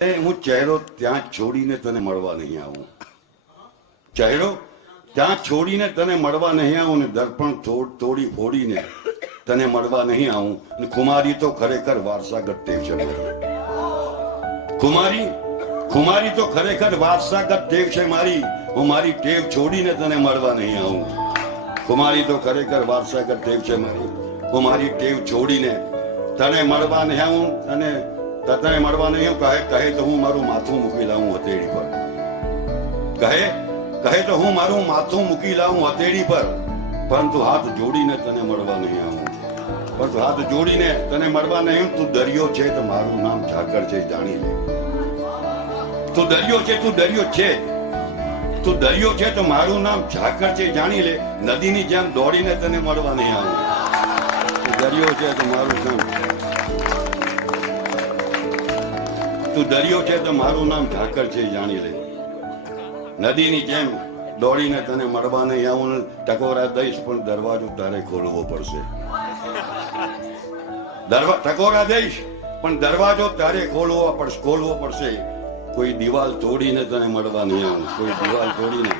હું ચહેરો ત્યાં છોડીને તને મળવા નહીં આવું. ચહેરો ત્યાં છોડીને તને મળવા નહીં આવું ને દર્પણ તોડી ફોડીને તને મળવા નહીં આવું. ને કુમારી તો ખરેખર વારસાગત ટેવ છે. મારી. કુમારી કુમારી તો ખરેખર વારસાગત દેવ છે મારી. હું મારી ટેવ છોડીને તને મળવા નહીં આવું. કુમારી તો ખરેખર વારસાગત ટેવ છે મારી. હું મારી ટેવ છોડીને તને મળવા નહીં આવું અને તને મળવા નહીં કહે કહે તો હું મારું માથું મૂકી લાવું હથેળી પર. કહે કહે તો હું મારું માથું મૂકી લાવું હથેળી પર. પરંતુ હાથ જોડીને તને મળવા નહીં આવું. પરંતુ હાથ જોડીને તને મળવા નહીં તું દરિયો છે તો મારું નામ ઝાકર છે જાણી લે. તું દરિયો છે, તું દરિયો છે. તું દરિયો છે તો મારું નામ ઝાકર છે જાણી લે. નદીની જેમ દોડીને તને મળવા નહીં આવું. દરિયો છે તો મારું નામ તું દરિયો છે તો મારું નામ ઠાકર છે, જાણી લે. નદીની જેમ દોડીને તને મળવા નહીં આવું ટકોરા દઈશ, પણ દરવાજો તારે ખોલવો પડશે. ટકોરા દઈશ, પણ દરવાજો તારે ખોલવો પડશે ખોલવો પડશે. કોઈ દિવાલ તોડીને તને મળવા નહીં આવું, કોઈ દિવાલ તોડીને.